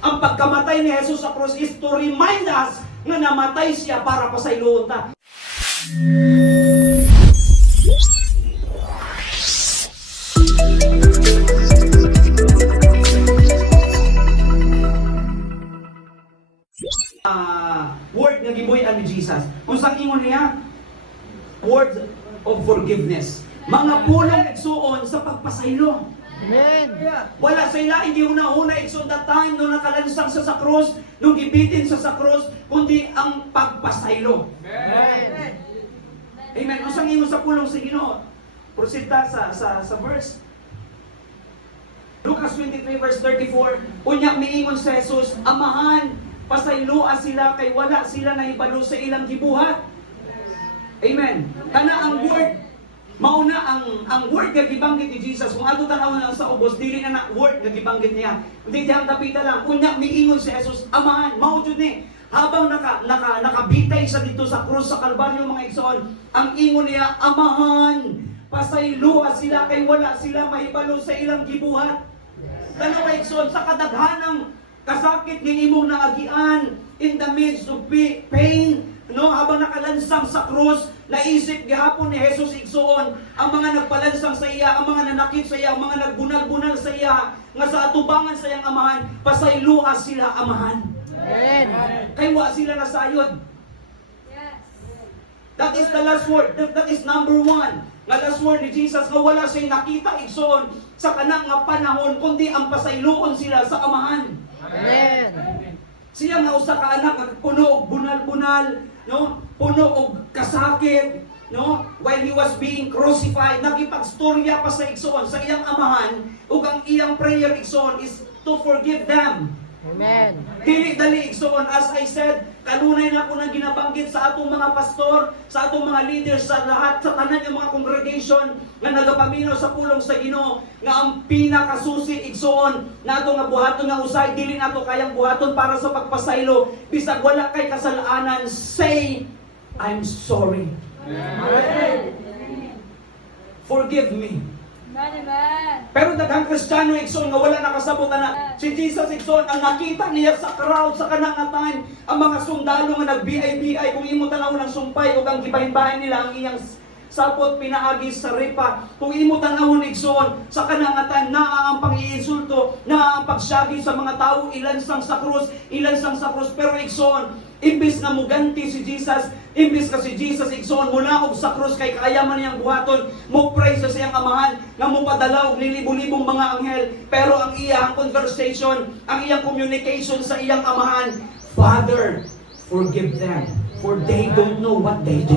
Ang pagkamatay ni Jesus sa krus is to remind us nga namatay siya para pasayloon ta. Word nga gibuy-an ni Jesus. Unsang ingon niya? Word of forgiveness. Mga pulong igsuon sa pagpasaylo. Amen. Wala sila, hindi una-una igsoon that time nung nakalansang sa krus, nung gibitin sa krus, kundi ang pagpasaylo. Amen. Amen. Unsang ingon sa pulong sa Ginoo? Prosita sa verse Lucas 23 verse 34, unya miingon sa Jesus, Amahan, pasayloa sila kay wala sila nahibalo sa ilang gibuhat. Amen. Kana ang word, mauna ang word nga gibanggit ni Jesus. Kung ato tanaw na sa ubos, dili na word nga gibanggit niya. Kundi dihang kapita lang, unya miingon si Jesus, Amahan, mao jud ni. Habang nakabitay siya dito sa krus sa Kalbaryo mga igsoon, ang ingon niya, Amahan, pasayloa sila kay wala sila mahibalo sa ilang gibuhat. Kana mga igsoon, sa kadaghanang kasakit ng imong naagian in the midst of pain, no, habang nakalansang sa krus, naisip gihapon ni Jesus igsoon ang mga nagpalansang sa iya, ang mga nanakit sa iya, ang mga nagbunal-bunal sa iya, nga sa atubangan sa iyang amahan, pasayloa sila amahan. Amen. Kay wa sila nasayod. That is the last word. That is number one. Nga last word ni Jesus nga wala siya nakita igsoon sa kanang nga panahon kundi ang pasayloon sila sa amahan. Amen. Siya nga usa ka anak nga puno og bunal-bunal, no? Puno og kasakit, no? While he was being crucified, nagipagstorya pa sa igsoon sa iyang amahan ug ang iyang prayer igsoon is to forgive them. Amen. Dili dali igsoon, as I said, kanunay na ko nang ginabanggit sa atong mga pastor, sa atong mga leaders, sa lahat, sa tanan yung mga congregation nga nagapaminaw sa pulong sa Ginoo, nga ang pinakasusi igsoon nato nga buhaton nga usay, dili nato kayang buhaton para sa pagpasaylo, bisag wala kay kasalanan, say, I'm sorry. Amen. Forgive me. Pero daghang Kristiyano igsoon nga wala nakasabot na si Jesus igsoon ang nakita niya sa crowd sa kanang time, ang mga sundalo nga nag-BI kung imo tanaw ng sumpay ug ang gibahin-bahin nila ang iyang sapot pinaagi sa ripa. Kung imo tanawon igsoon sa kanang time, naa ang pang-iinsulto, naa ang pagsiyagi sa mga tao, ilansang sa krus, pero igsoon imbis na muganti si Jesus, imbis na si Jesus igsoon munaog sa krus kay kaya man niyang buhaton, mo pray sa siyang amahan nga mopadala og nilibo-libong mga anghel, pero ang iyang conversation, ang iyang communication sa iyang amahan, Father, forgive them, for they don't know what they do.